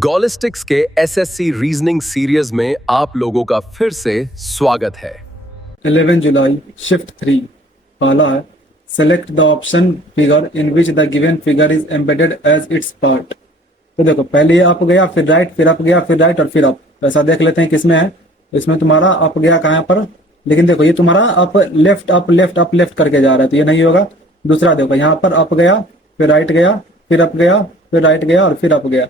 गॉलिस्टिक्स के SSC reasoning series में आप लोगों का फिर से स्वागत है। 11 जुलाई शिफ्ट 3 पहला है select the option figure in which the given figure is embedded as its part. तो देखो पहले ये अप गया, फिर राइट, फिर अप गया, फिर राइट और फिर अप। ऐसा देख लेते हैं किसमें है। इसमें तुम्हारा अप गया कहाँ पर, लेकिन देखो ये तुम्हारा up left up left up left करके जा रहा है तो ये नहीं होगा। दूसरा देखो यहाँ पर अप गया, फिर राइट गया, फिर अप गया, फिर राइट गया और फिर अप गया।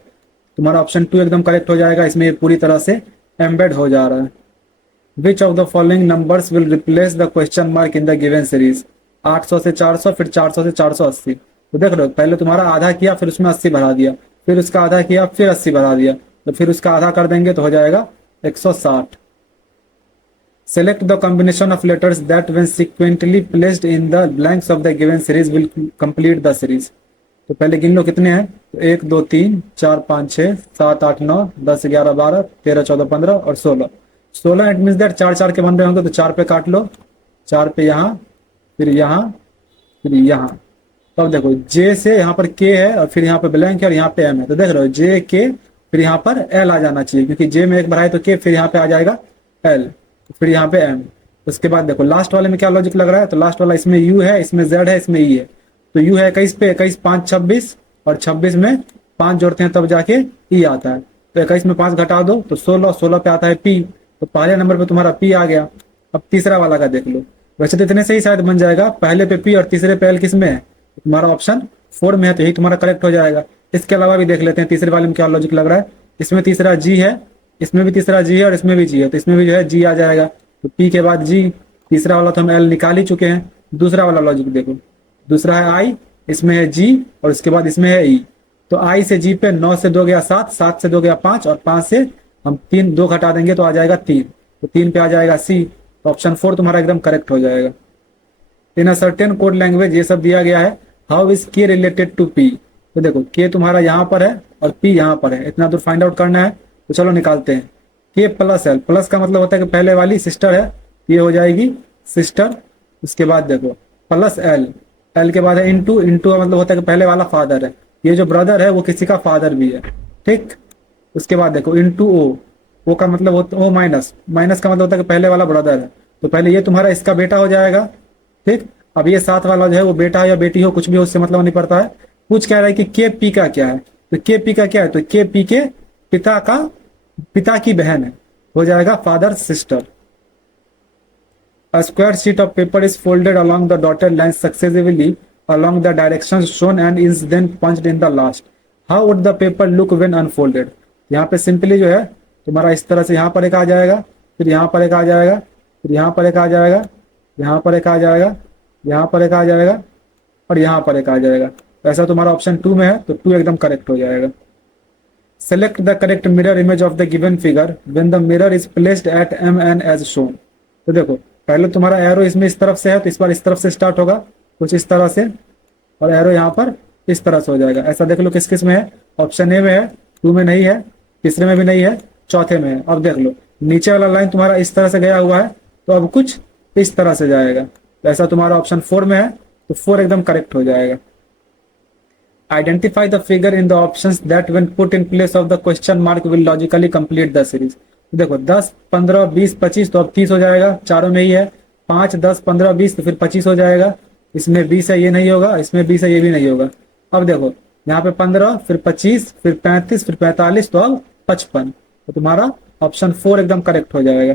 तुम्हारा ऑप्शन 2 एकदम करेक्ट हो जाएगा। इसमें ये पूरी तरह से एम्बेड हो जा रहा है। Which of the following numbers will replace the question mark in the given series. 800 से 400, फिर 400 से 480। तो देख लो पहले तुम्हारा आधा किया, फिर उसमें 80 बढ़ा दिया, फिर उसका आधा किया, फिर 80 बढ़ा दिया, तो फिर उसका आधा कर देंगे तो हो जाएगा 160। Select the combination of letters that when sequentially placed in the blanks of the given series will complete the series। तो पहले गिन लो कितने हैं। तो 1 2 3 4 5 6 7 8 9 10 11 12 13 14 15 और 16। 16 इट मीन्स दैट 4 4 के बन रहे होंगे तो 4 पे काट लो, 4 पे यहाँ, फिर यहाँ, फिर यहाँ। तो अब देखो जे से यहाँ पर के है और फिर यहाँ पे ब्लैंक है और यहाँ पे एम है। तो देख रहे हो जे के, फिर यहाँ पर एल आ जाना चाहिए क्योंकि जे में एक बढ़ाए तो के, फिर यहाँ पे आ जाएगा एल, फिर यहाँ पे एम। उसके बाद देखो लास्ट वाले में क्या लॉजिक लग रहा है। तो लास्ट वाला इसमें यू है, इसमें जेड है, इसमें ई है। तो यू है 21 पे 21 5 26 और 26 में 5 जोड़ते हैं तब जाके ई आता है। तो 21 में 5 घटा दो तो 16, 16 पे आता है पी। तो पहले नंबर पे तुम्हारा पी आ गया। अब तीसरा वाला का देख लो। वैसे तो इतने से ही शायद बन जाएगा, पहले पे पी और तीसरे पे एल किस में है। तो तुम्हारा ऑप्शन 4 में है तो यही तुम्हारा करेक्ट हो जाएगा। इसके अलावा भी देख लेते हैं तीसरे वाले में क्या लॉजिक लग रहा है। इसमें तीसरा जी है, इसमें भी तीसरा जी है और इसमें भी जी है, तो इसमें भी जो है जी आ जाएगा। तो पी के बाद जी, तीसरा वाला तो हम एल निकाल ही चुके हैं। दूसरा वाला लॉजिक देखो, दूसरा है आई, इसमें है जी और इसके बाद इसमें है ई। तो आई से जी पे 9 से 2 गया 7, 7 से 2 गया 5 और 5 से हम 3 2 घटा देंगे तो आ जाएगा 3। तो 3 पे आ जाएगा सी। तो ऑप्शन 4 तुम्हारा एकदम करेक्ट हो जाएगा। In a certain code language ये सब दिया गया है। हाउ इज के रिलेटेड टू पी। तो देखो के तुम्हारा यहाँ पर है और पी यहाँ पर है, इतना दूर फाइंड आउट करना है। तो चलो निकालते हैं। के प्लस एल, प्लस का मतलब होता है कि पहले वाली सिस्टर है, ये हो जाएगी सिस्टर। उसके बाद देखो प्लस एल, एल के बाद है इनटू, इनटू का मतलब होता है कि पहले वाला फादर है, ये जो ब्रदर है वो किसी का फादर भी है, ठीक। उसके बाद देखो इनटू ओ, ओ का मतलब होता है ओ माइनस, माइनस का मतलब होता है कि पहले वाला ब्रदर है। तो पहले ये तुम्हारा इसका बेटा हो जाएगा, ठीक। अब ये साथ वाला जो है वो बेटा हो या बेटी हो, कुछ भी हो, उससे मतलब नहीं पड़ता है। पूछ कह रहा है कि के पी का क्या है। तो के पी का क्या है, तो के पी के पिता की बहन है, हो जाएगा father sister. A square sheet of paper is folded along the dotted lines successively along the directions shown and is then punched in the last. How would the paper look when unfolded? यहाँ पे simply जो है तुम्हारा इस तरह से यहाँ पर एक आ जाएगा, फिर यहाँ पर एक आ जाएगा, फिर यहाँ पर एक आ जाएगा, यहाँ पर एक आ जाएगा, यहाँ पर एक आ जाएगा और यहाँ पर एक आ जाएगा। ऐसा तुम्हारा ऑप्शन 2 में है तो 2 एकदम करेक्ट हो जाएगा। Select the correct mirror image of the given figure when the mirror is placed at MN as shown। तो देखो पहले तुम्हारा एरो इसमें इस तरफ से है तो इस बार इस तरफ से स्टार्ट होगा कुछ इस तरह से, और एरो यहाँ पर इस तरह से हो जाएगा। ऐसा देख लो किस किस में है। ऑप्शन ए में है, 2 में नहीं है, तीसरे में भी नहीं है, चौथे में है। अब देख लो नीचे वाला लाइन तुम्हारा इस तरह से गया हुआ है तो अब कुछ इस तरह से जाएगा। ऐसा तुम्हारा ऑप्शन 4 में है तो 4 एकदम करेक्ट हो जाएगा। Identify the figure in the options that when put in place of the question mark will logically complete the series। देखो 10 15 20 25 तो अब 30 हो जाएगा, चारों में ही है। 5 10 15 20 तो फिर 25 हो जाएगा। इसमें 20 है, ये नहीं होगा, इसमें 20 है, ये भी नहीं होगा। अब देखो यहाँ पे 15 फिर 25 फिर 35 फिर 45 तो अब 55। तो तुम्हारा ऑप्शन 4 एकदम करेक्ट हो जाएगा।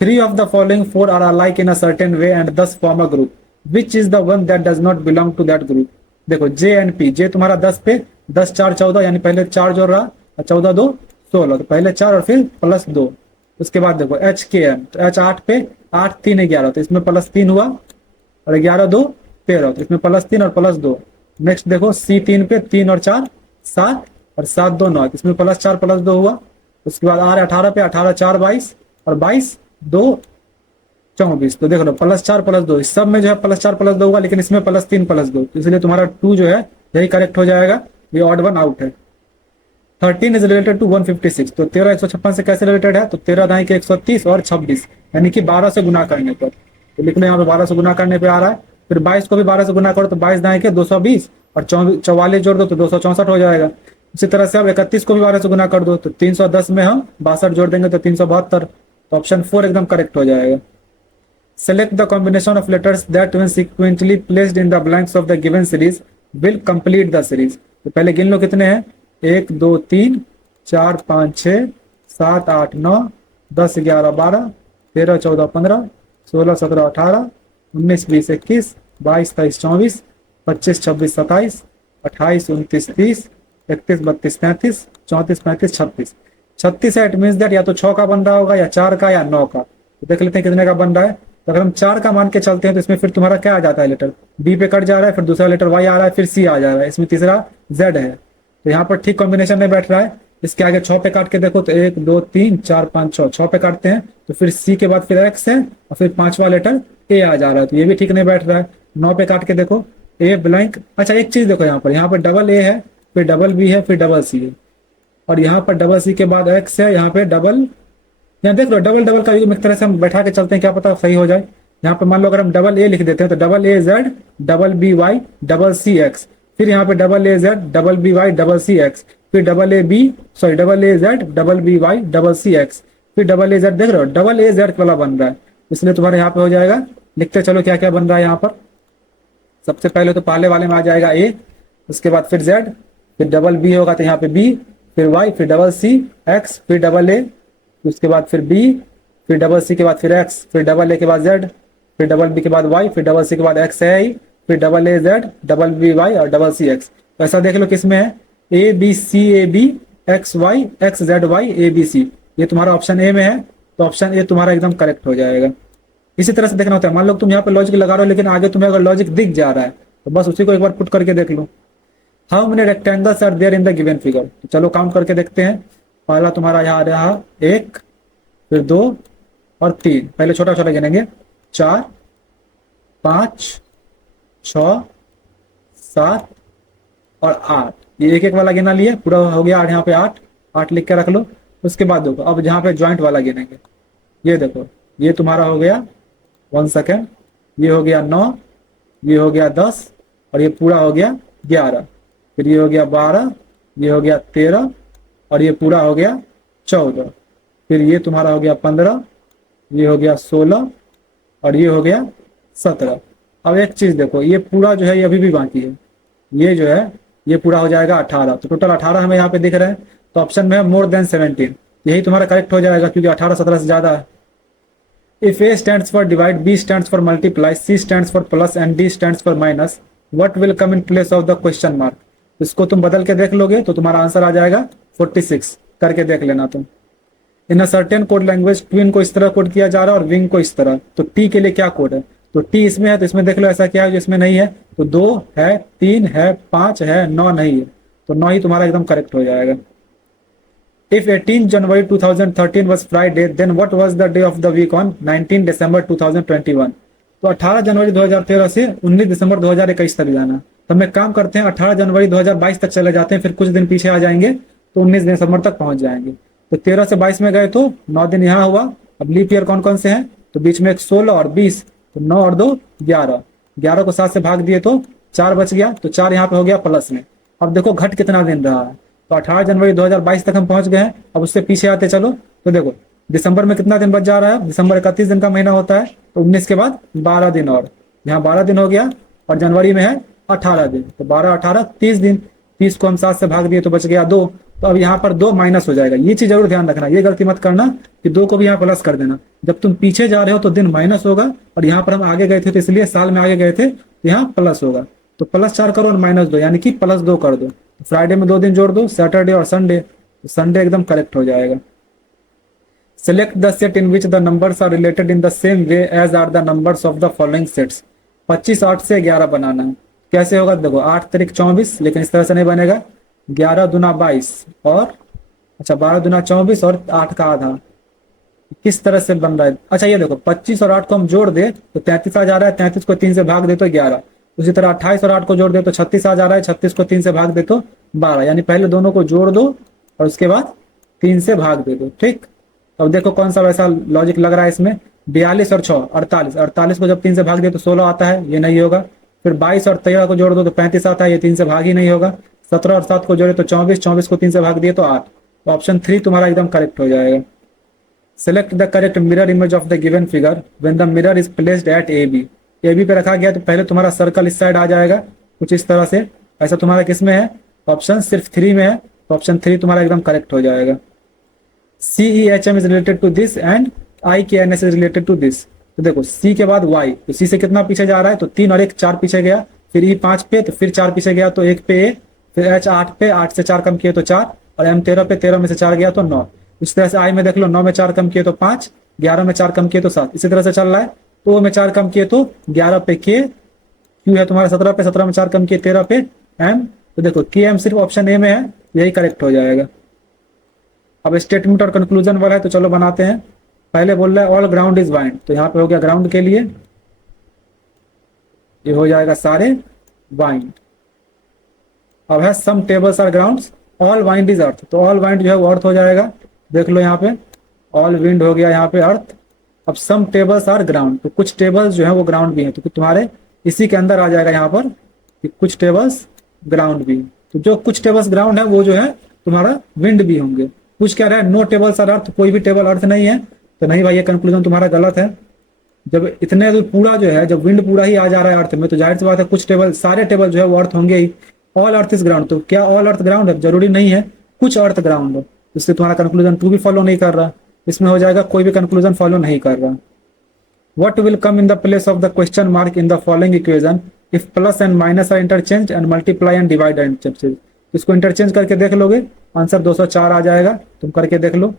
3 of the following 4 are alike in a certain way and thus form a group। Which is the one that does not belong to that group। देखो जे एंड पी, जे तुम्हारा 10 पे 10 4 14, यानी पहले 4 जोड़ रहा और 14 2 16, तो पहले 4 और फिर प्लस 2। उसके बाद देखो एच के एम, तो एच 8 पे 8 3 11, तो इसमें प्लस 3 हुआ और 11 2 13, तो इसमें प्लस 3 और प्लस 2। नेक्स्ट देखो सी 3 पे 3 और 4 7 और 7 2 9, इसमें प्लस 4 प्लस 2 हुआ। उसके बाद आर 18 पे 18 4 22 और 22 2 24, तो देख लो प्लस 4 प्लस 2, इस सब में जो है प्लस 4 प्लस 2 होगा, लेकिन इसमें प्लस 3 प्लस 2, तो इसलिए तुम्हारा 2 जो है यही करेक्ट हो जाएगा। ये ऑड वन आउट है। 13 इज रिलेटेड टू 156, तो 13 156 से कैसे रिलेटेड है, तो 13 दाएं के 130 और 26 यानी कि 12 से गुना करने पर। तो लिख लो यहाँ पे 12 से गुना करने पे आ रहा है। फिर 22 को भी 12 से गुना करो तो 22 दाएं के 220 और 44 जोड़ दो तो 264 हो जाएगा। उसी तरह से अब 31 को भी 12 से गुना कर दो, तो 310 में हम 62 जोड़ देंगे तो 372, तो ऑप्शन 4 एकदम करेक्ट हो जाएगा। Select the combination of letters that when sequentially placed in the blanks of the given series will complete the series. तो पहले गिन लो कितने हैं, 1 2 3 4 5 6 7 8 9 10 11 12 13 14 15 16 17 18 19 20 21 22 23 24 25 26 27 28 29 30 31 32 33 34 35 36 36 है। इट मीन्स दैट या तो 6 का बन रहा होगा या 4 का या 9 का। तो देख लेते हैं कितने का बन रहा है। तो अगर हम 4 का मान के चलते हैं तो इसमें फिर तुम्हारा क्या आ जाता है, लेटर बी पे कट जा रहा है, फिर दूसरा लेटर वाई आ रहा है, फिर सी आ जा रहा है, इसमें तीसरा जेड है। तो यहाँ पर ठीक कॉम्बिनेशन में बैठ रहा है। इसके आगे 6 पे काट के देखो तो 1 2 3 4 5 6, 6 पे काटते हैं तो फिर सी के बाद फिर एक्स है और फिर 5वां लेटर ए आ जा रहा है, तो ये भी ठीक नहीं बैठ रहा है। 9 पे काट के देखो ए ब्लैंक। अच्छा एक चीज देखो, यहाँ पर डबल ए है, फिर डबल बी है, फिर डबल सी है, और यहाँ पर डबल सी के बाद एक्स है, यहाँ पे डबल, यहाँ देख लो डबल डबल का एक तरह से हम बैठा के चलते हैं, क्या पता सही हो जाए। यहाँ पे मान लो अगर हम डबल ए लिख देते हैं तो डबल ए Z double B y double सी एक्स, फिर यहाँ पे डबल ए Z double B y double सी एक्स, फिर double a b sorry double A Z double B y double C x, फिर डबल ए जेड, देख रहे हो डबल ए जेड वाला बन रहा है, इसलिए तुम्हारे यहाँ पे हो जाएगा। लिखते चलो क्या क्या बन रहा है यहाँ पर। सबसे पहले तो पहले वाले में आ जाएगा ए, उसके बाद फिर जेड, फिर डबल बी होगा तो यहाँ पे बी, फिर वाई, फिर डबल सी एक्स, फिर डबल ए, उसके बाद फिर बी, फिर डबल सी के बाद फिर एक्स, फिर डबल ए के बाद जेड, फिर डबल बी के बाद वाई, फिर डबल सी के बाद एक्स है ही, फिर डबल ए जेड डबल बी वाई और डबल सी एक्स। तो ऐसा देख लो किसमें है, A B C A B X Y X Z Y A B C, ये तुम्हारा ऑप्शन ए में है, तो ऑप्शन ए तुम्हारा एकदम करेक्ट हो जाएगा। इसी तरह से देखना होता है, मान लो तुम यहाँ पे लॉजिक लगा रहे हो लेकिन आगे तुम्हें अगर लॉजिक दिख जा रहा है तो बस उसी को एक बार पुट करके देख लो। How many rectangles are there in the given figure. तो चलो काउंट करके देखते हैं। पहला तुम्हारा यहाँ आ रहा 1, फिर 2 और 3, पहले छोटा छोटा गिनेंगे, 4 5 6 7 और 8, ये एक एक वाला गिना लिए, पूरा हो गया 8, यहाँ पे 8 लिख के रख लो। उसके बाद देखो अब जहाँ पे ज्वाइंट वाला गिनेंगे, ये देखो ये तुम्हारा हो गया 1 सेकेंड, ये हो गया 9, ये हो गया 10 और ये पूरा हो गया 11, फिर ये हो गया 12, ये हो गया 13 और ये पूरा हो गया 14, फिर ये तुम्हारा हो गया 15, ये हो गया 16 और ये हो गया 17। अब एक चीज देखो, ये पूरा जो है ये अभी भी बाकी है, ये जो है ये पूरा हो जाएगा 18, तो टोटल 18 हमें यहाँ पे दिख रहा है। तो ऑप्शन में है मोर देन 17, यही तुम्हारा करेक्ट हो जाएगा क्योंकि 18 17 से ज्यादा है। If A stands for divide, B stands for multiply, C stands for plus and D stands for minus, what will come in place of the question mark? इसको तुम बदल के देख लोगे तो तुम्हारा आंसर आ जाएगा 46, करके देख लेना तुम। In a certain code language twin को इस तरह कोड किया जा रहा है और विंग को इस तरह, तो टी के लिए क्या कोड है, तो टी इसमें है, तो इसमें देख लो ऐसा क्या है जो इसमें नहीं है, तो 2 है 3 है 5 है 9 नहीं है, तो 9 ही तुम्हारा एकदम करेक्ट हो जाएगा। If 18 January 2013 was Friday, then what was the day of the week on 19 December 2021? तो 18 जनवरी 2013 से 19 दिसंबर 2021 तक जाना। तो हम एक काम करते हैं, 18 जनवरी 2022 तक चले जाते हैं, फिर कुछ दिन पीछे आ जाएंगे तो 19 दिसंबर तक पहुंच जाएंगे। तो 13 से 22 में गए तो 9 दिन यहाँ हुआ। अब लीप ईयर कौन कौन से हैं, तो बीच में एक 16 और 20, तो 9 और 2 11, 11 को 7 से भाग दिए तो 4 बच गया, तो 4 यहाँ पे हो गया प्लस में। अब देखो घट कितना दिन रहा है, तो 18 जनवरी 2022 तक हम पहुंच गए हैं। अब उससे पीछे आते चलो तो देखो दिसंबर में कितना दिन बच जा रहा है, दिसंबर 31 दिन का महीना होता है, तो 19 के बाद 12 दिन और यहाँ 12 दिन हो गया, और जनवरी में है 18 दिन, तो 12 18 30 दिन, 30 को हम 7 से भाग दिए तो बच गया 2, तो अब यहाँ पर 2 माइनस हो जाएगा। ये चीज जरूर ध्यान रखना, ये गलती मत करना कि 2 को भी यहाँ प्लस कर देना। जब तुम पीछे जा रहे हो तो दिन माइनस होगा, और यहाँ पर हम आगे गए थे तो इसलिए साल में आगे गए थे तो यहाँ प्लस होगा, तो +4 करो और -2 यानी कि +2 कर दो। फ्राइडे में 2 दिन जोड़ दो, सैटरडे और संडे, तो संडे एकदम करेक्ट हो जाएगा। Select the set in which the numbers are related in the same way as are the numbers of the following sets. 25 8 से 11 बनाना है, कैसे होगा देखो, 8 तारीख 24, लेकिन इस तरह से नहीं बनेगा, 11 दूना 22 और अच्छा 12 दूना 24 और 8 का आधा, किस तरह से बन रहा है। अच्छा ये देखो 25 और 8 को हम जोड़ दे तो 33 आ जा रहा है, 33 को 3 से भाग दे तो 11, उसी तरह 28 और 8 को जोड़ दे तो 36 आ जा रहा है, 36 को 3 से भाग दे तो 12, यानी पहले दोनों को जोड़ दो और उसके बाद 3 से भाग दे दो, ठीक। अब देखो कौन सा वैसा लॉजिक लग रहा है इसमें, 42 और 6 48, 48 को जब 3 से भाग दे तो 16 आता है, ये नहीं होगा। फिर 22 और 13 को जोड़ दो तो 35 आता है, ये 3 से भाग ही नहीं होगा। 17 और 7 को जोड़े तो 24, 24 को 3 से भाग दिए तो 8। तो ऑप्शन 3 तुम्हारा एकदम करेक्ट हो जाएगा। Select the correct mirror image of the given figure when the mirror is placed at A B. A B पे रखा गया तो पहले तुम्हारा सर्कल इस साइड आ जाएगा कुछ इस तरह से। ऐसा तुम्हारा किस में है? ऑप्शन सिर्फ 3 में है, तो ऑप्शन 3 तुम्हारा एकदम करेक्ट हो जाएगा। CEHM is related to this and IKNS is related to this. तो देखो C के बाद Y, तो C से कितना पीछे जा रहा है? तो 3 और 1 4 पीछे गया, फिर E 5 पे, तो फिर 4 पीछे गया तो 1 पे A, फिर H 8 पे, 8 से 4 कम किए तो 4, और M 13 पे, 13 में से 4 गया तो 9। इस तरह से I में देख लो, 9 में 4 कम किए तो 5, 11 में 4 कम किए तो 7, इसी तरह से चल रहा है। तो O में 4 कम किए तो 11 पे K, Q है तुम्हारा 17 पे, 17 में 4 कम किए 13 पे M। तो देखो KM सिर्फ ऑप्शन A में है, यही करेक्ट हो जाएगा। अब स्टेटमेंट और कंक्लूजन वाला है, तो चलो बनाते हैं। पहले बोल रहा है ऑल ग्राउंड इज वाइंड, तो यहाँ पे हो गया ग्राउंड के लिए ये हो जाएगा सारे वाइंड। अब है some tables are grounds, all wind is earth, तो ऑल वाइंड जो है वो अर्थ हो जाएगा। देख लो यहाँ पे ऑल विंड हो गया यहाँ पे अर्थ। अब सम टेबल्स आर ग्राउंड, तो कुछ टेबल्स जो है वो ग्राउंड भी है, तो तुम्हारे इसी के अंदर आ जाएगा यहाँ पर कि कुछ टेबल्स ग्राउंड भी। तो जो कुछ टेबल्स ग्राउंड है वो जो है तुम्हारा विंड भी होंगे। कुछ कह रहा है नो टेबल्स आर अर्थ, कोई भी टेबल अर्थ नहीं है, तो नहीं भाई ये कंक्लूजन तुम्हारा गलत है। जब इतने दूर पूरा जो है, जब विंड पूरा ही आ जा रहा है अर्थ में, तो जाहिर सी बात है कुछ टेबल, सारे टेबल जो है वो अर्थ होंगे ही। ऑल अर्थ इज ग्राउंड, तो क्या ऑल अर्थ ग्राउंड है? जरूरी नहीं है, कुछ अर्थ ग्राउंड है। इसलिए तुम्हारा कंक्लूजन 2 भी फॉलो नहीं कर रहा, इसमें हो जाएगा कोई भी कंक्लूजन फॉलो नहीं कर रहा। What will come in the place of the question mark in the following equation if plus and minus are interchanged and multiply and divide are interchanged? इसको इंटरचेंज करके देख लोगे, आंसर 204 आ जाएगा। तुम करके देख लो।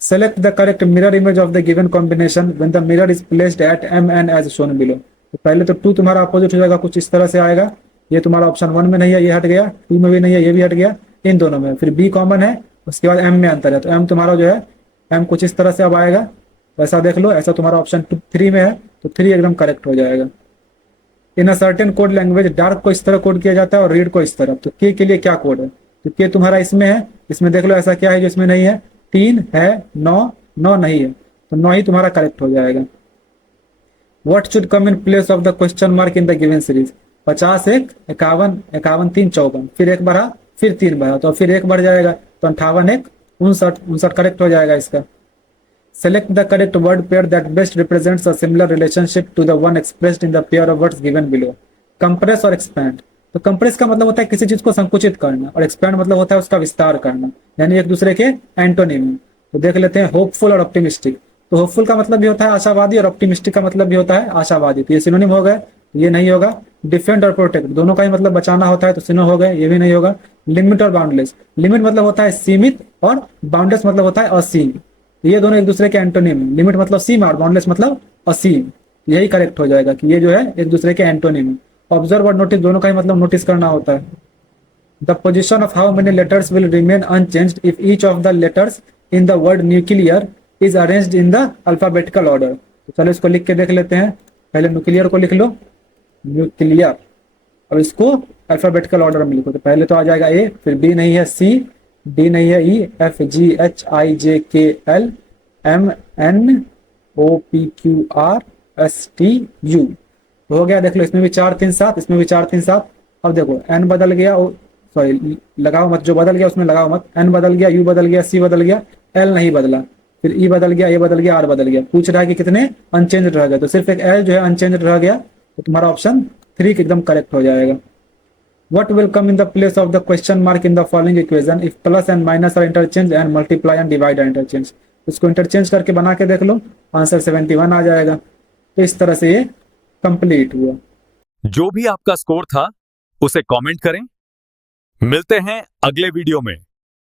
Select the correct mirror image of the given combination when the mirror is placed at MN as shown below. तो पहले तो 2 तुम्हारा अपोजिट हो जाएगा, कुछ इस तरह से आएगा। ये तुम्हारा ऑप्शन 1 में नहीं है, ये हट गया, 2 में भी नहीं है, ये भी हट गया, इन दोनों में। फिर B कॉमन है, उसके बाद M में अंतर है, तो M तुम्हारा जो है M कुछ इस तरह से अब आएगा। तो ऐसा देख लो, ऐसा तुम्हारा ऑप्शन 3 में है, तो 3 एकदम करेक्ट हो जाएगा। In a certain code language dark को इस तरह कोड किया जाता है और रीड को इस तरह। तो के लिए क्या कोड है? तो के तुम्हारा इसमें है, इसमें देख लो ऐसा क्या है जो इसमें नहीं है। 3 है, 9 नहीं है, तो 9 ही तुम्हारा करेक्ट हो जाएगा। What should come in place of the question mark in the given series? 50 1 51, 51 3 54, फिर 1 बढ़ा, फिर 3 बढ़ा, तो फिर 1 बढ़ जाएगा, तो 58 1 59 करेक्ट हो जाएगा इसका। Select the correct word pair that best represents a similar relationship to the one expressed in the pair of words given below. Compress और expand। तो compress का मतलब होता है किसी चीज को संकुचित करना, और expand मतलब होता है उसका विस्तार करना, यानी एक दूसरे के एंटोनिम। तो देख लेते हैं होपफुल और ऑप्टिमिस्टिक। तो होपफुल का मतलब भी होता है आशावादी, और ऑप्टिमिस्टिक का मतलब भी होता है आशावादी, तो ये सिनोनिम हो गए, ये नहीं होगा। डिफेंड और प्रोटेक्ट, दोनों का ही मतलब बचाना होता है, तो सिनो हो गए, ये भी नहीं होगा। लिमिट और बाउंडलेस, लिमिट मतलब होता है सीमित और बाउंडलेस मतलब होता है असीम, ये दोनों एक दूसरे के एंटोनिम। लिमिट मतलब सीमा और बाउंडलेस मतलब असीम, यही करेक्ट हो जाएगा कि ये जो है एक दूसरे के एंटोनिम। ऑब्जर्व और नोटिस, दोनों का ही मतलब नोटिस करना होता है। The position of how many letters will remain unchanged if each of the letters in the word nuclear is arranged in the alphabetical order. तो चलो इसको लिख के देख लेते हैं। पहले न्यूक्लियर को लिख लो, न्यूक्लियर, अब इसको अल्फाबेटिकल ऑर्डर में लिखो। तो पहले तो आ जाएगा ए, फिर बी नहीं है, सी, डी नहीं है, ई, F G H I J K L M N O P Q R S T U हो गया। देख लो इसमें भी 4 3 7, इसमें भी 4 3 7। अब देखो एन बदल गया, सॉरी लगाओ मत, जो बदल गया उसमें लगाओ मत। एन बदल गया, यू बदल गया, सी बदल गया, एल नहीं बदला, फिर ई बदल गया, ए बदल गया, आर बदल गया। पूछ रहा है कि कितने अनचेंज रह गए, तो सिर्फ एक एल जो है अनचेंज रह गया, तो तुम्हारा ऑप्शन 3 एकदम करेक्ट हो जाएगा। What will come in the place of the question mark in the following equation if plus and minus are interchanged and multiply and divide are interchanged? इसको इंटरचेंज करके बना के देख लो, आंसर 71 आ जाएगा। तो इस तरह से ये कंप्लीट हुआ। जो भी आपका स्कोर था उसे कमेंट करें। मिलते हैं अगले वीडियो में।